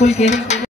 多一点